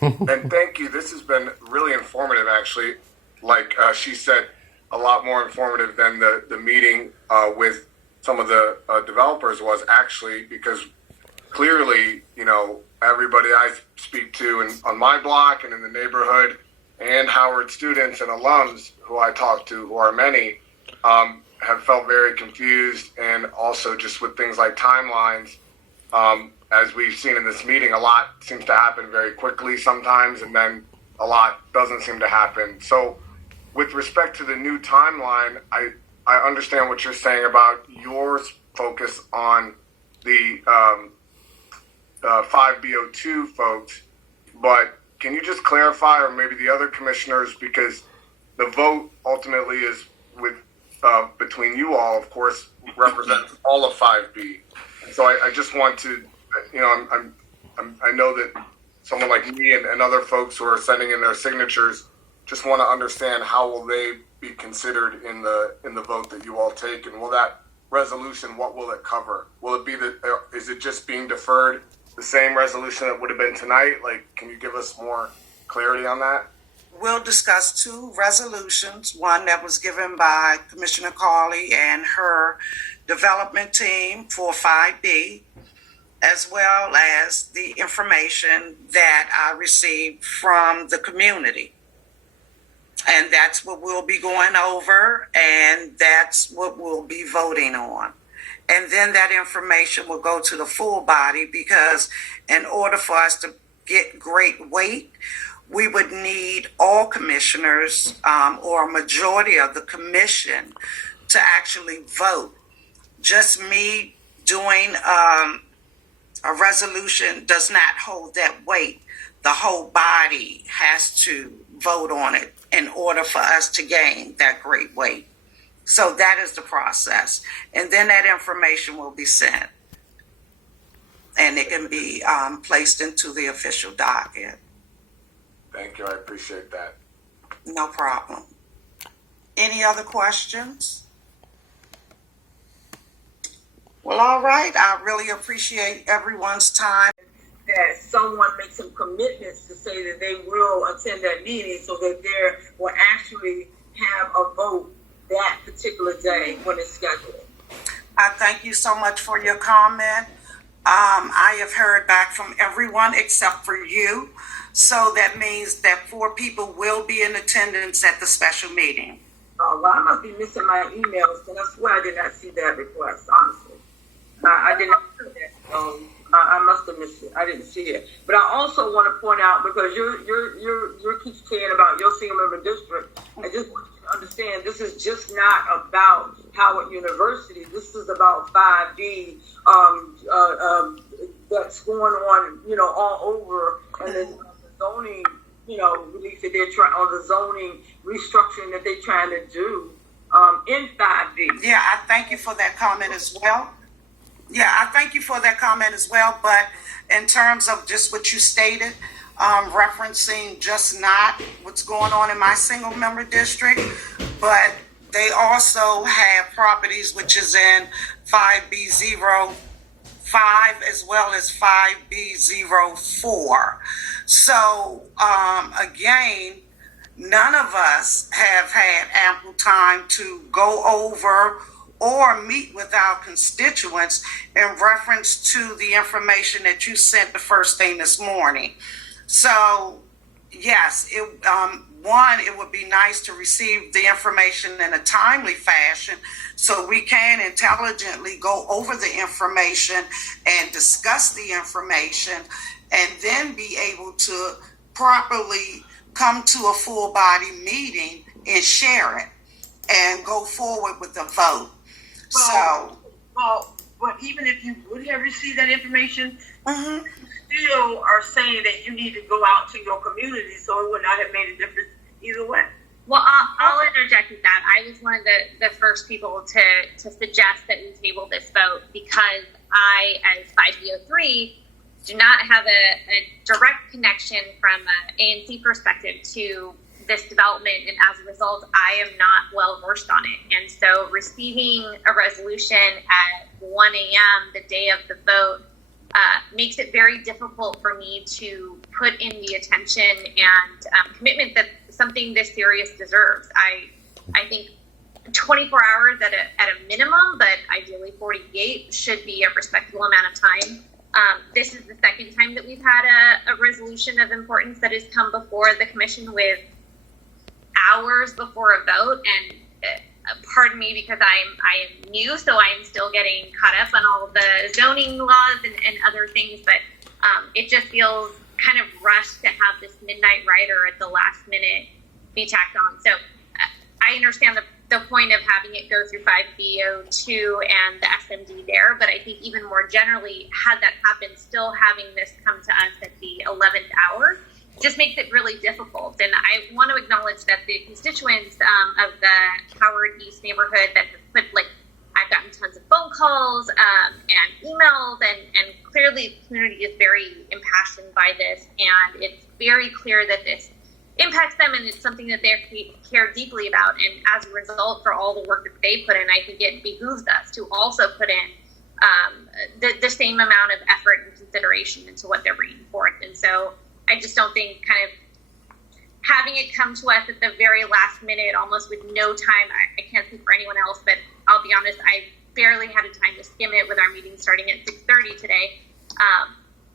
And thank you. This has been really informative, actually. Like she said, a lot more informative than the meeting with some of the developers was, actually, because clearly, everybody I speak to on my block and in the neighborhood, and Howard students and alums who I talk to, who are many, have felt very confused, and also just with things like timelines. As we've seen in this meeting, a lot seems to happen very quickly sometimes, and then a lot doesn't seem to happen. So with respect to the new timeline, I understand what you're saying about your focus on the 5B02 folks, but can you just clarify, or maybe the other commissioners, because the vote ultimately is with between you all, of course, represents all of 5B. So I just want to, I know that someone like me and other folks who are sending in their signatures just want to understand how will they be considered in the vote that you all take, and will that resolution, what will it cover? Will it be is it just being deferred, the same resolution that would have been tonight? Like, can you give us more clarity on that? We'll discuss two resolutions, one that was given by Commissioner Carley and her development team for 5B, as well as the information that I received from the community. And that's what we'll be going over, and that's what we'll be voting on. And then that information will go to the full body, because in order for us to get great weight, we would need all commissioners or a majority of the commission to actually vote. Just me doing a resolution does not hold that weight. The whole body has to vote on it in order for us to gain that great weight. So that is the process. And then that information will be sent. And it can be placed into the official docket. Thank you. I appreciate that. No problem. Any other questions? Well, all right. I really appreciate everyone's time. That someone makes some commitments to say that they will attend that meeting, so that there will actually have a vote that particular day when it's scheduled. I thank you so much for your comment. I have heard back from everyone except for you. So that means that 4 people will be in attendance at the special meeting. Well, I must be missing my emails, and I swear I did not see that request, honestly. I did not see that. I must have missed it. I didn't see it. But I also want to point out, because you keep saying about your single member district, I just want you to understand, this is just not about Howard University. This is about 5B that's going on, all over, and then the zoning, relief that they're trying, or the zoning restructuring that they're trying to do in 5B. Yeah, I thank you for that comment as well. But in terms of just what you stated, referencing just not what's going on in my single member district, but they also have properties which is in 5B05 as well as 5B04. So again, none of us have had ample time to go over or meet with our constituents in reference to the information that you sent the first thing this morning. So yes, it would be nice to receive the information in a timely fashion so we can intelligently go over the information and discuss the information, and then be able to properly come to a full body meeting and share it and go forward with the vote. But even if you would have received that information, you still are saying that you need to go out to your community, so it would not have made a difference either way. Well, I'll interject with that. I was one of the first people to suggest that we table this vote, because I, as 5B03, do not have a direct connection from an ANC perspective to this development, and as a result, I am not well versed on it. And so receiving a resolution at 1 a.m. the day of the vote makes it very difficult for me to put in the attention and commitment that something this serious deserves. I think 24 hours at a minimum, but ideally 48 should be a respectable amount of time. This is the second time that we've had a resolution of importance that has come before the commission with hours before a vote. And pardon me, because I am new, so I am still getting caught up on all of the zoning laws and other things, but it just feels kind of rushed to have this midnight rider at the last minute be tacked on. So I understand the point of having it go through 5B02 and the SMD there, but I think even more generally, had that happened, still having this come to us at the 11th hour just makes it really difficult. And I want to acknowledge that the constituents of the Howard East neighborhood that have put, like, I've gotten tons of phone calls and emails, and clearly the community is very impassioned by this, and it's very clear that this impacts them, and it's something that they care deeply about. And as a result, for all the work that they put in, I think it behooves us to also put in the same amount of effort and consideration into what they're bringing forth. And so I just don't think kind of having it come to us at the very last minute, almost with no time, I can't speak for anyone else, but I'll be honest, I barely had a time to skim it with our meeting starting at 6:30 today.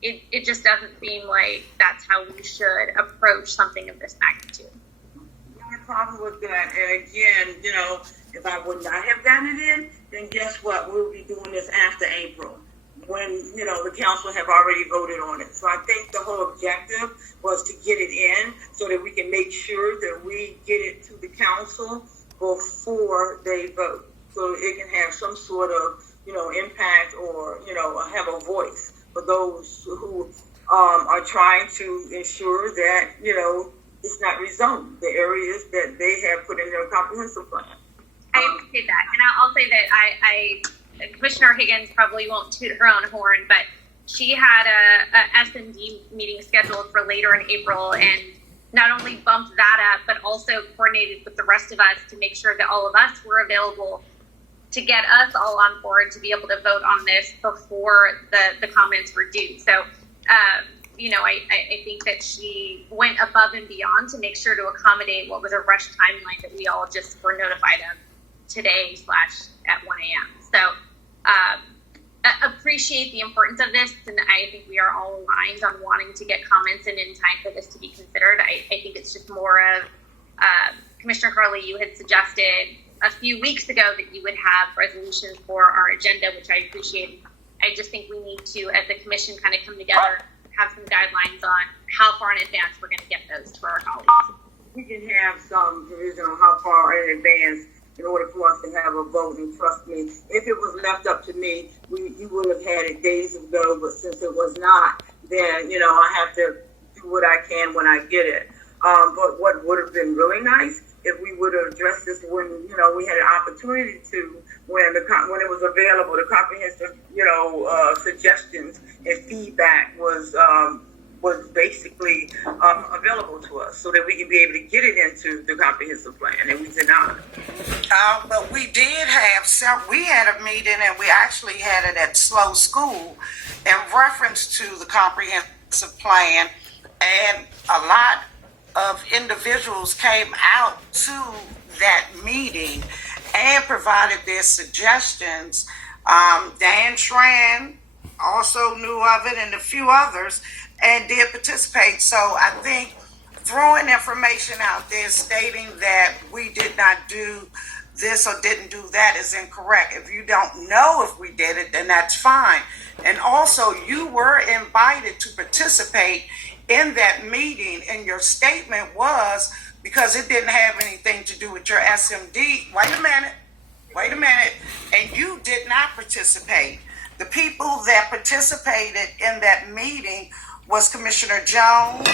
It just doesn't seem like that's how we should approach something of this magnitude. No problem with that. And again, if I would not have gotten it in, then guess what? We'll be doing this after April, when, the council have already voted on it. So I think the whole objective was to get it in so that we can make sure that we get it to the council before they vote, so it can have some sort of, impact or, have a voice for those who are trying to ensure that, it's not rezoned, the areas that they have put in their comprehensive plan. I appreciate that. And I'll say that Commissioner Higgins probably won't toot her own horn, but she had a S&D meeting scheduled for later in April, and not only bumped that up, but also coordinated with the rest of us to make sure that all of us were available to get us all on board to be able to vote on this before the comments were due. So, I think that she went above and beyond to make sure to accommodate what was a rushed timeline that we all just were notified of today / at 1 a.m. So, appreciate the importance of this, and I think we are all aligned on wanting to get comments in time for this to be considered. I think it's just more of, Commissioner Carley, you had suggested a few weeks ago that you would have resolutions for our agenda, which I appreciate. I just think we need to, as a commission, kind of come together, have some guidelines on how far in advance we're going to get those to our colleagues. We can have some provision on how far in advance in order for us to have a vote. And trust me, if it was left up to me, you would have had it days ago. But since it was not, then I have to do what I can when I get it. But what would have been really nice if we would have addressed this when we had an opportunity to, when it was available, the comprehensive suggestions and feedback was basically available to us, so that we can be able to get it into the comprehensive plan, and we did not. But we did have we had a meeting, and we actually had it at Slow School in reference to the comprehensive plan, and a lot of individuals came out to that meeting and provided their suggestions. Dan Schran also knew of it, and a few others, and did participate. So I think throwing information out there stating that we did not do this or didn't do that is incorrect. If you don't know if we did it, then that's fine. And also, you were invited to participate in that meeting, and your statement was because it didn't have anything to do with your SMD. Wait a minute. And you did not participate. The people that participated in that meeting was Commissioner Jones,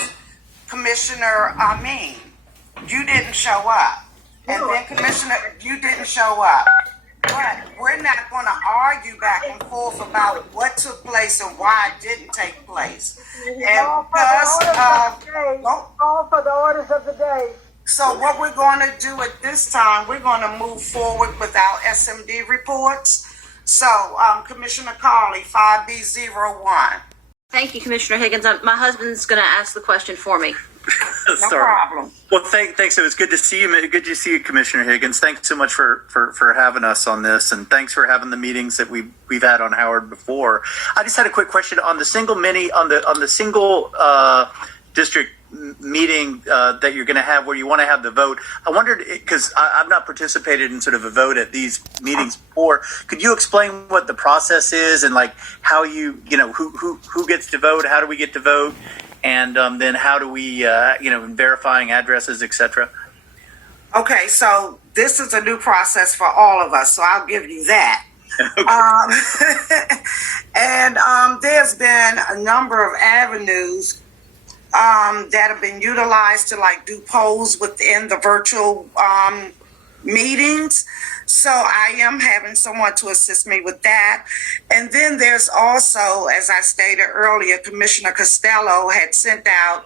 Commissioner Amin. You didn't show up. And then Commissioner, you didn't show up. But we're not going to argue back and forth about what took place and why it didn't take place. And because all for the orders of the day. So what we're going to do at this time, we're going to move forward with our SMD reports. So, Commissioner Carley, 5B01. Thank you, Commissioner Higgins. My husband's going to ask the question for me. No problem. Well, thanks. It was good to see you. Good to see you, Commissioner Higgins. Thanks so much for having us on this, and thanks for having the meetings that we've had on Howard before. I just had a quick question on the single district meeting that you're going to have where you want to have the vote. I wondered, because I've not participated in sort of a vote at these meetings before. Could you explain what the process is and like how who gets to vote? How do we get to vote? And then how do we, in verifying addresses, etc.? Okay, so this is a new process for all of us, so I'll give you that. And there's been a number of avenues that have been utilized to like do polls within the virtual meetings. So I am having someone to assist me with that. And then there's also, as I stated earlier, Commissioner Costello had sent out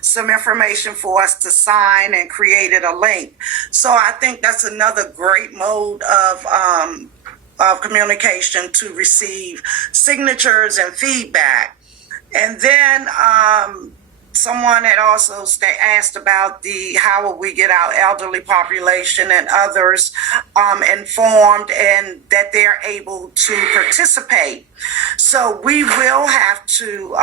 some information for us to sign and created a link. So I think that's another great mode of communication to receive signatures and feedback. And then someone had also asked about how will we get our elderly population and others informed and that they're able to participate. So we will have to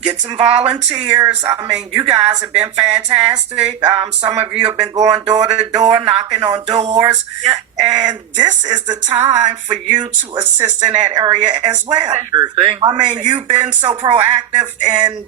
get some volunteers. I mean, you guys have been fantastic. Some of you have been going door to door, knocking on doors. Yep. And this is the time for you to assist in that area as well. Sure thing. I mean, you've been so proactive in,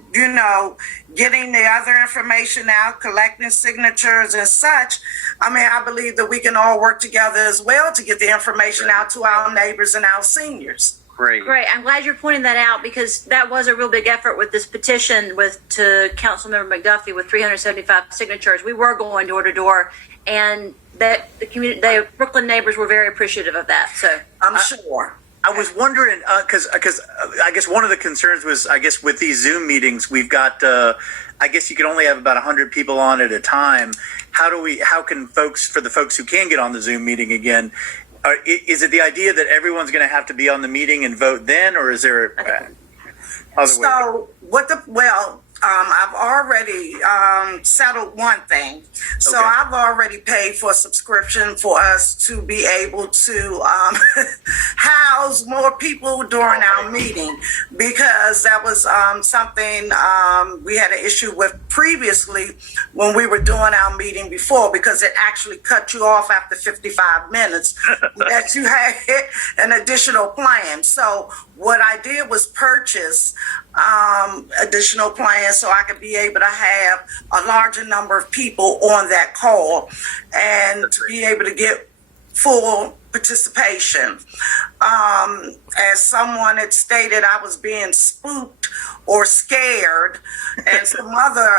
getting the other information out, collecting signatures and such. I mean, I believe that we can all work together as well to get the information out to our neighbors and our seniors. Great. Great. I'm glad you're pointing that out because that was a real big effort with this petition to Councilmember McDuffie with 375 signatures. We were going door to door, and that the Brookland neighbors were very appreciative of that. So I'm sure. I was wondering because I guess one of the concerns was with these Zoom meetings we've got I guess you can only have about 100 people on at a time. How can folks who can get on the Zoom meeting again? Is it the idea that everyone's going to have to be on the meeting and vote then, or is there other way? I've already settled one thing. So Okay. I've already paid for a subscription for us to be able to house more people during our meeting, because that was something we had an issue with previously when we were doing our meeting before, because it actually cut you off after 55 minutes that you had an additional plan. So what I did was purchase additional plans so I could be able to have a larger number of people on that call and to be able to get full participation. As someone had stated, I was being spooked or scared, and some other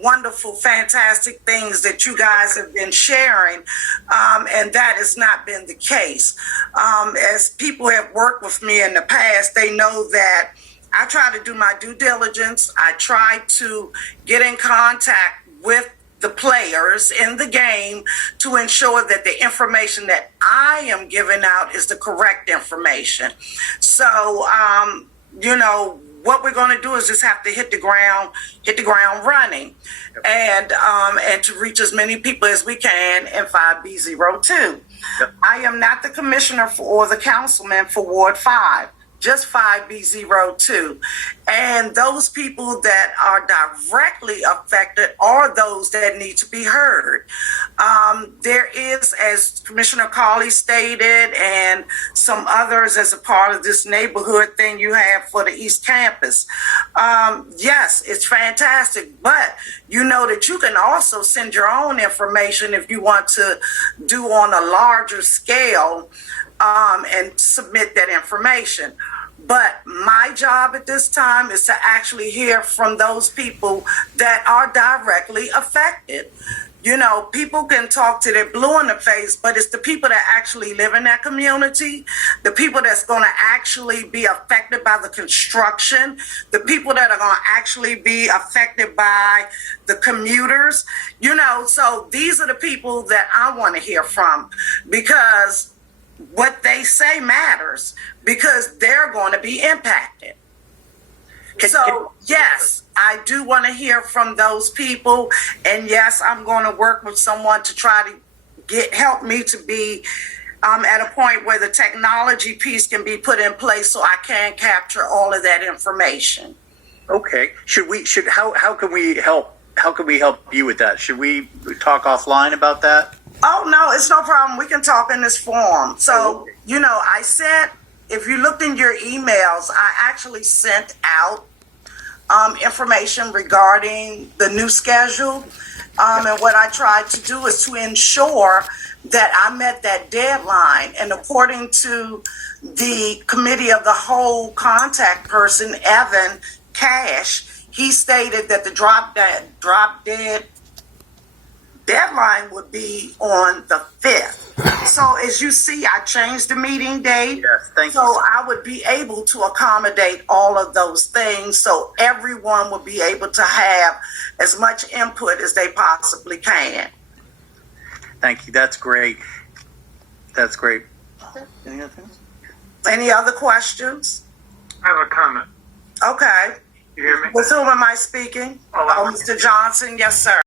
wonderful, fantastic things that you guys have been sharing, and that has not been the case. As people have worked with me in the past, they know that I try to do my due diligence. I try to get in contact with the players in the game to ensure that the information that I am giving out is the correct information. So, what we're going to do is just have to hit the ground running, and to reach as many people as we can in 5B02. Yep. I am not the commissioner or the councilman for Ward 5. Just 5B02. And those people that are directly affected are those that need to be heard. There is, as Commissioner Carley stated, and some others as a part of this neighborhood thing you have for the East Campus. Yes, it's fantastic, but you know that you can also send your own information if you want to do on a larger scale and submit that information. But my job at this time is to actually hear from those people that are directly affected. People can talk to their blue in the face, but it's the people that actually live in that community, the people that's going to actually be affected by the construction, the people that are going to actually be affected by the commuters, so these are the people that I want to hear from, because what they say matters because they're going to be impacted. Yes, I do want to hear from those people, and yes, I'm going to work with someone to try to help me to be at a point where the technology piece can be put in place so I can capture all of that information. Okay. How can we help? How can we help you with that? Should we talk offline about that? Oh, no, it's no problem. We can talk in this forum. So, I sent, if you looked in your emails, I actually sent out information regarding the new schedule. And what I tried to do is to ensure that I met that deadline. And according to the committee of the whole contact person, Evan Cash, he stated that the drop dead deadline would be on the 5th. So as you see, I changed the meeting date. Yes, thank you. So I would be able to accommodate all of those things so everyone would be able to have as much input as they possibly can. Thank you. That's great. That's great. Any other things? Any other questions? I have a comment. Okay. You hear me? With whom am I speaking? Oh, Mr. Johnson. Yes, sir.